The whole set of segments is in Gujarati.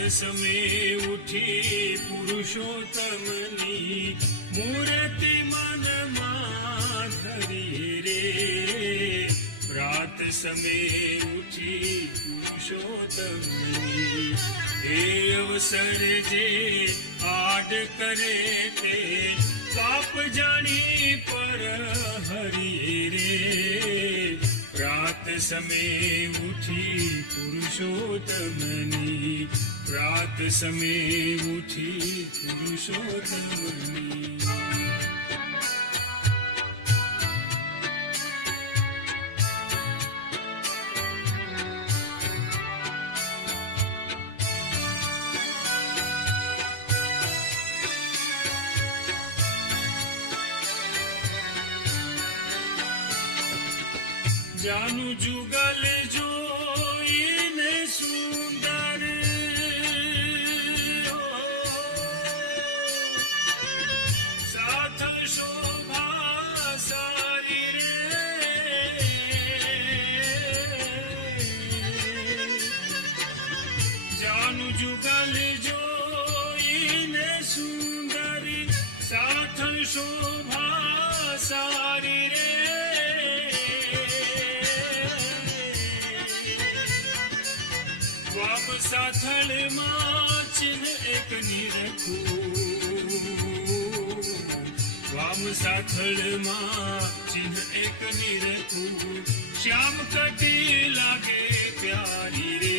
સમે ઉઠી પુરુષોત્તમની મૂર્તિ મનમાં ધરી રે પ્રાત સમે ઉઠી પુરુષોત્તમની એ અવસર જે આડ કરે તે પાપ જાણી પર હરી રે પ્રાત સમે ઉઠી પુરુષોત્તમની પ્રાત સમે ઉઠી પુરુષોત્તમની જાનું જુગલ જોઈને વામ સાથળમાં ચિહ્ન એક નિરખું શ્યામ કટી લાગે પ્યારી રે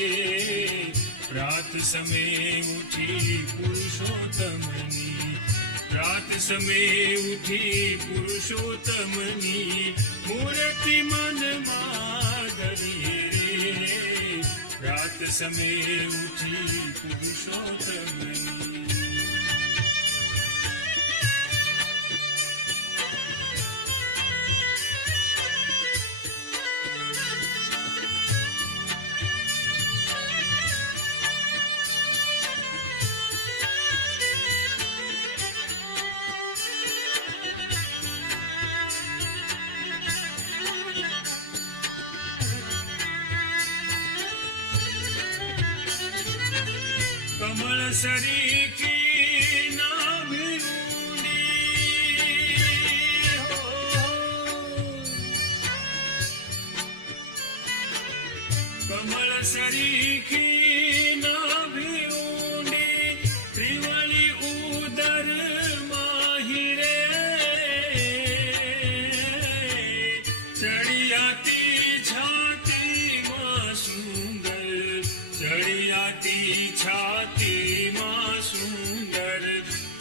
રાત સમે ઉઠી પુરુષોત્તમની રાત સમે ઉઠી પુરુષોત્તમની મૂર્તિ મનમાં ધરી રે રાત સમે ઉઠી પુરુષોત્તમની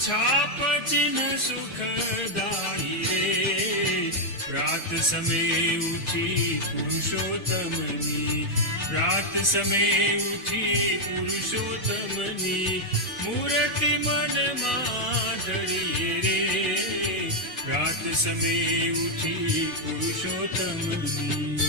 છાપ ચિહ્ન સુખદાયી રે. પ્રાત સમે ઉઠી પુરુષોત્તમની પ્રાત સમે ઉઠી પુરુષોત્તમની મૂર્તિ મનમાં ધરીએ રે. પ્રાત સમે ઉઠી પુરુષોત્તમની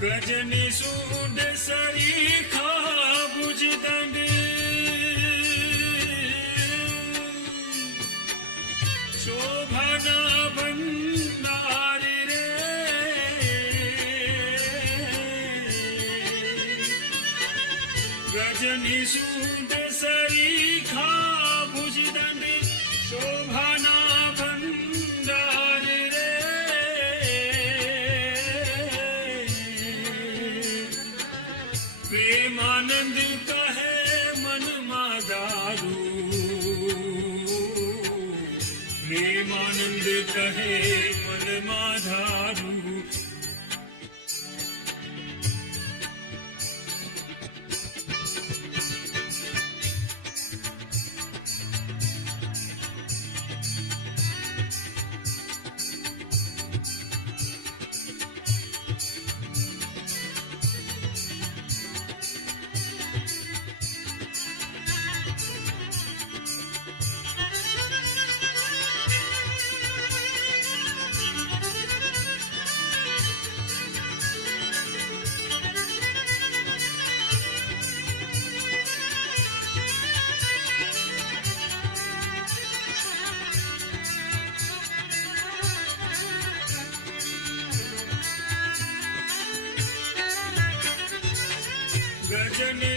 ગજની સૂંઢ સરીખા ભુજ દંડ. શોભના ભંડારી રે. ગજની સૂંઢ સરીખા ભુજ દંડ. શોભાના कहे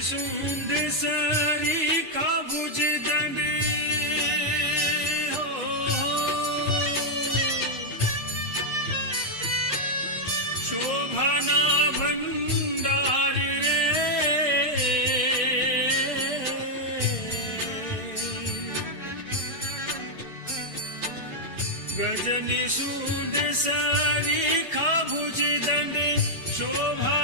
સુંદ સરી કાબુજ દંડ. શોભાના ભંડાર રે ગજની સુદ સારી ખાબુજ દંડ શોભાના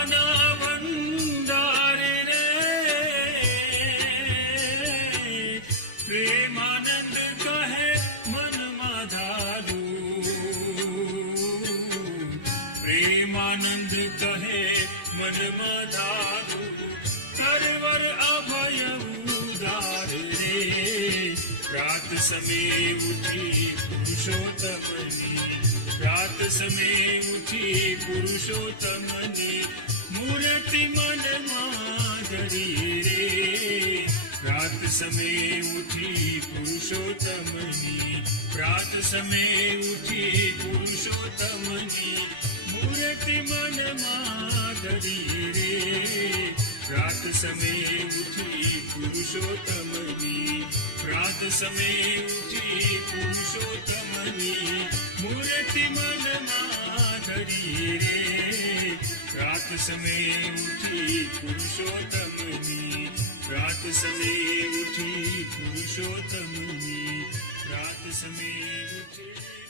રાત સમે ઉઠી પુરુષોત્તમની પ્રાત સમય ઉઠી પુરુષોત્તમની મૂર્તિ મનમાં ધરી રે પ્રાત સમય ઉઠી પુરુષોત્તમની પ્રાત સમય ઉઠી પુરુષોત્તમની મૂર્તિ મનમાં ધરી રે રાત સમે ઉઠી પુરુષોત્તમની રાત સમે ઉઠી પુરુષોત્તમની મૂર્તિ મનમાં ધરી રે રાત સમે ઉઠી પુરુષોત્તમની રાત સમે ઉઠી પુરુષોત્તમની રાત સમે ઉઠી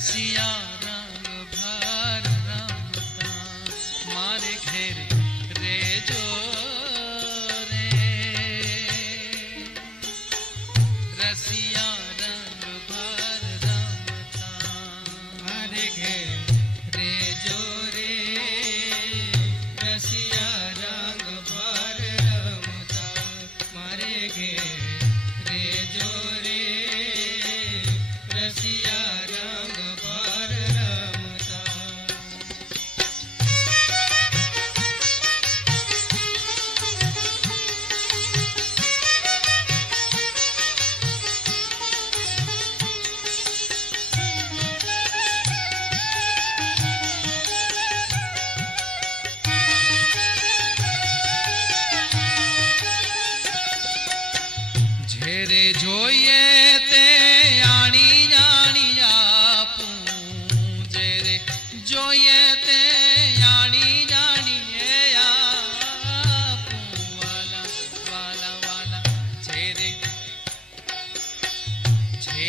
see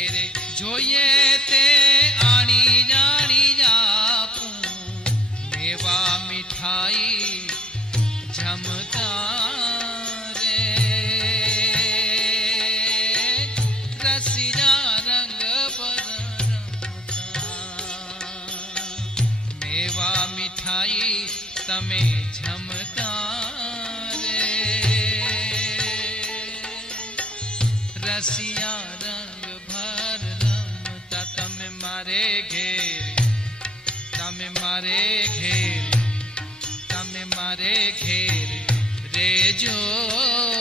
de joyete. जो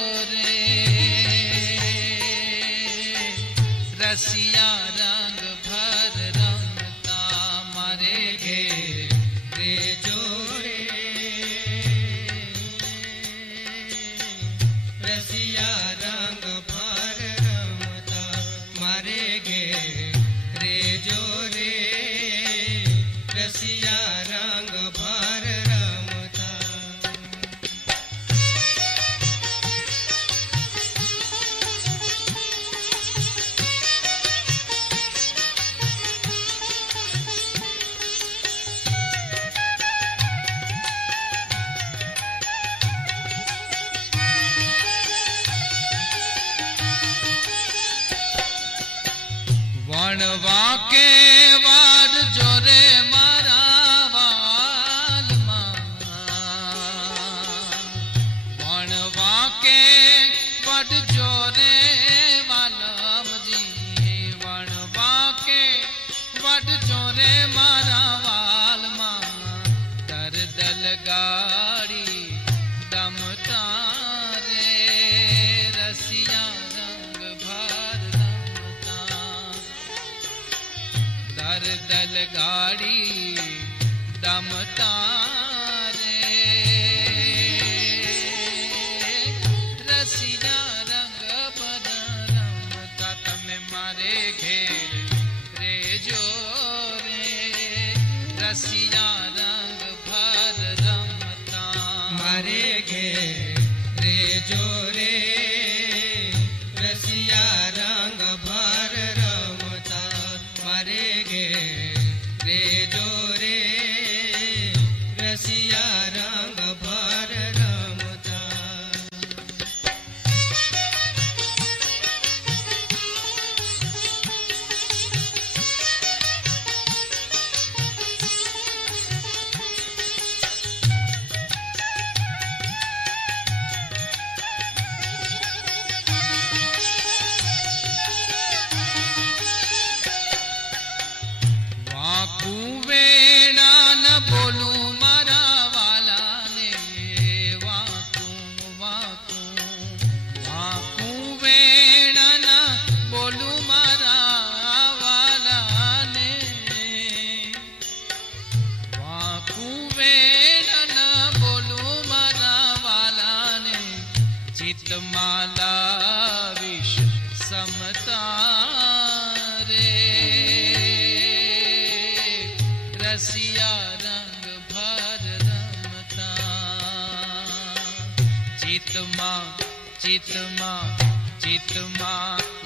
लगा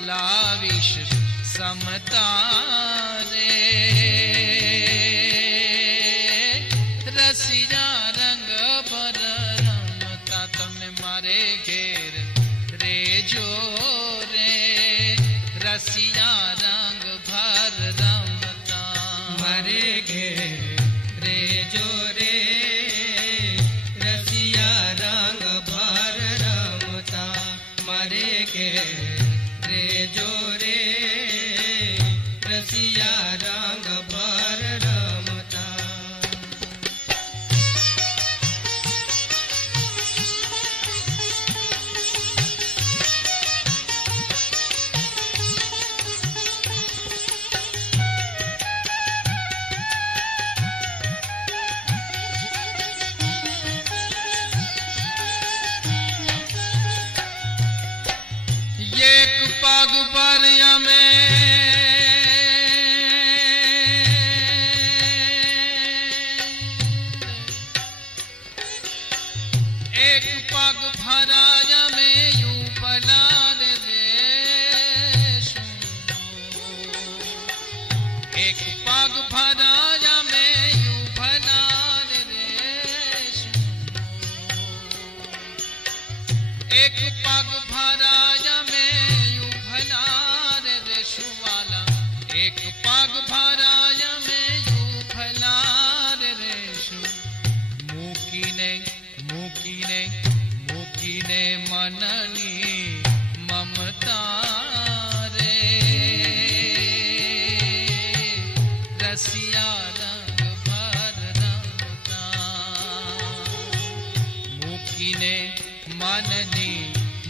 लाविश समता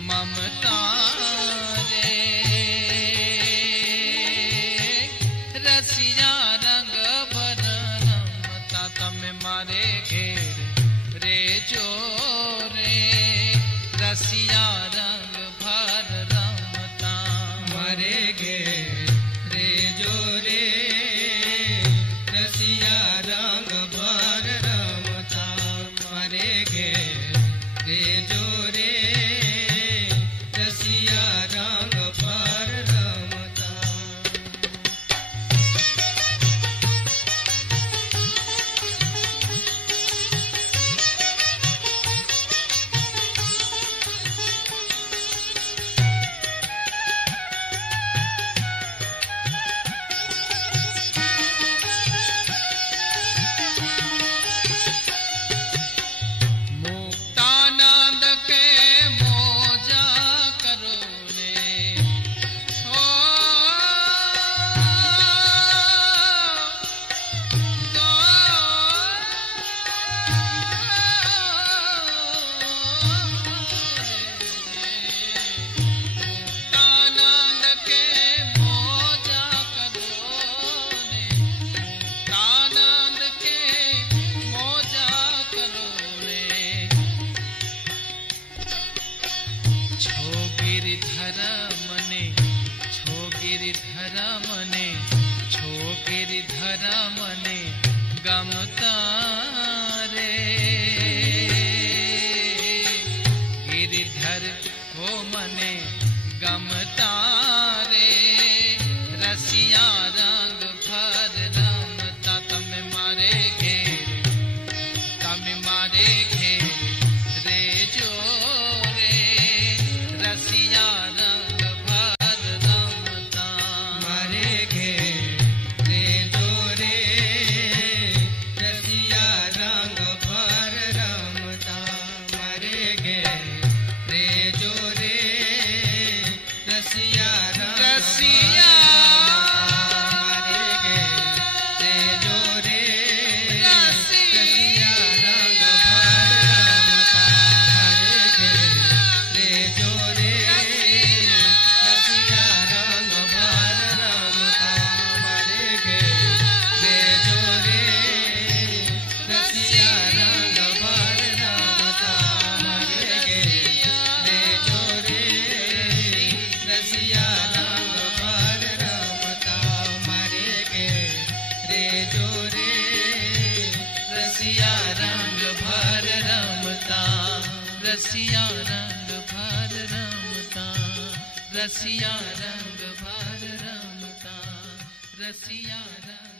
ममता गमता रसिया रंग भार रमता रसिया रंग